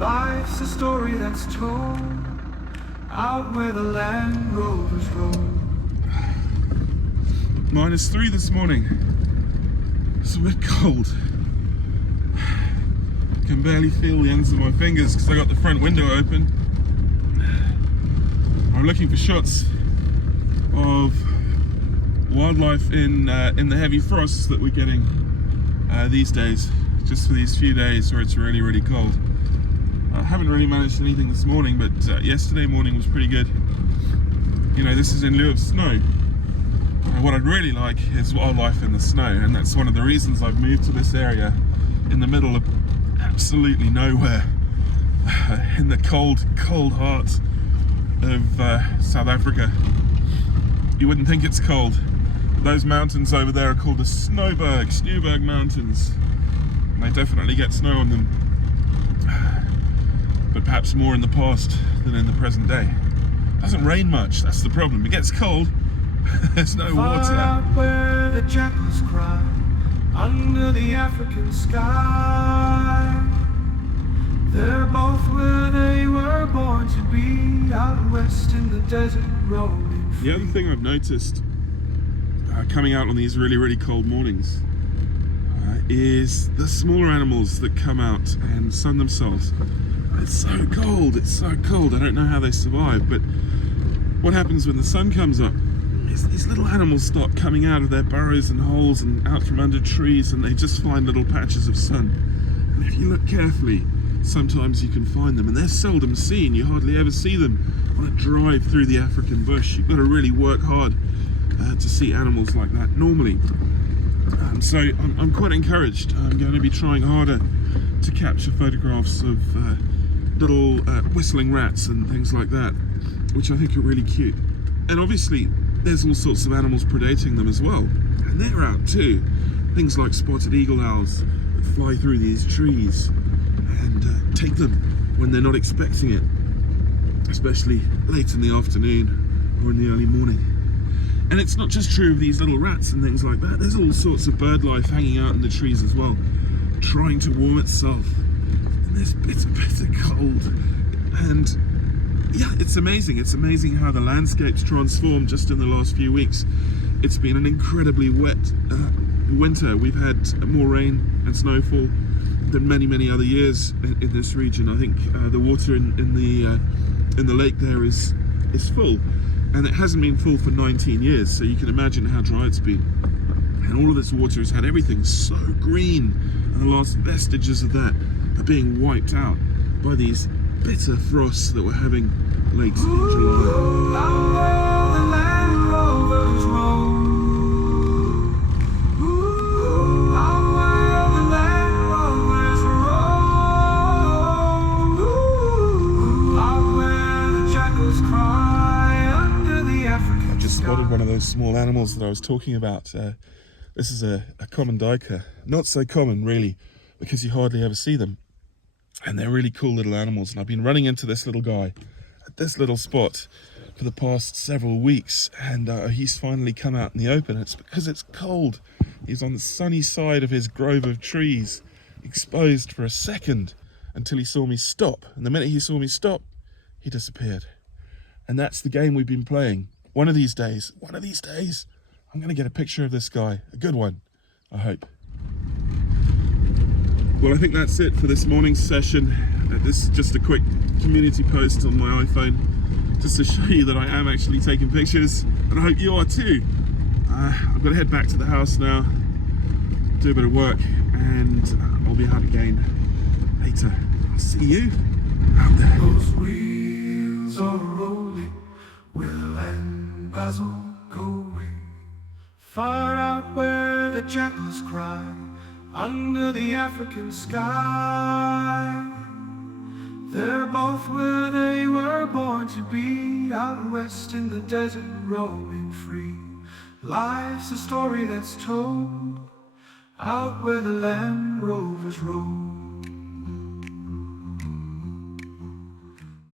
Life's a story that's told out where the Land Rovers roll. -3 this morning. It's a bit cold. Can barely feel the ends of my fingers because I got the front window open. I'm looking for shots of wildlife in the heavy frosts that we're getting these days, just for these few days where it's really, really cold. I haven't really managed anything this morning, but yesterday morning was pretty good. You know, this is in lieu of snow. What I'd really like is wildlife in the snow, and that's one of the reasons I've moved to this area in the middle of absolutely nowhere, in the cold, cold heart of South Africa. You wouldn't think it's cold. Those mountains over there are called the Snowberg Mountains, and they definitely get snow on them, but perhaps more in the past than in the present day. It doesn't rain much, that's the problem. It gets cold, there's no water. Far out where the jackals cry, under the African sky, they're both where they were born to be, out west in the desert roaming free. The other thing I've noticed coming out on these really, really cold mornings is the smaller animals that come out and sun themselves. It's so cold, I don't know how they survive, but what happens when the sun comes up is these little animals start coming out of their burrows and holes and out from under trees, and they just find little patches of sun. And if you look carefully, sometimes you can find them, and they're seldom seen. You hardly ever see them on a drive through the African bush. You've got to really work hard to see animals like that normally. So I'm quite encouraged. I'm going to be trying harder to capture photographs of little whistling rats and things like that, which I think are really cute. And obviously there's all sorts of animals predating them as well, and they're out too. Things like spotted eagle owls that fly through these trees and take them when they're not expecting it, especially late in the afternoon or in the early morning. And it's not just true of these little rats and things like that. There's all sorts of bird life hanging out in the trees as well, trying to warm itself in this bitter cold. And yeah, it's amazing. It's amazing how the landscape's transformed just in the last few weeks. It's been an incredibly wet winter. We've had more rain and snowfall than many other years in this region. I think the water in the lake there is full, and it hasn't been full for 19 years, so you can imagine how dry it's been. And all of this water has had everything so green, and the last vestiges of that are being wiped out by these bitter frosts that we're having late in July. Out where the Land Rovers roll. Out where the Land Rovers roll. Out where the jackals cry under the African I just sky. spotted one of those small animals that I was talking about. This is a common duiker. Not so common really, because you hardly ever see them. And they're really cool little animals, and I've been running into this little guy at this little spot for the past several weeks, and he's finally come out in the open. It's because it's cold. He's on the sunny side of his grove of trees, exposed for a second until he saw me stop, and the minute he saw me stop, he disappeared. And that's the game we've been playing. One of these days, I'm gonna get a picture of this guy, a good one, I hope. Well, I think that's it for this morning's session. This is just a quick community post on my iPhone, just to show you that I am actually taking pictures, and I hope you are too. I've got to head back to the house now, do a bit of work, and I'll be out again later. I'll see you out there. Those wheels are rolling, Will and Basil going. Far out where the jackals cry, under the African sky, they're both where they were born to be, out west in the desert roaming free. Life's a story that's told out where the Land Rovers roll.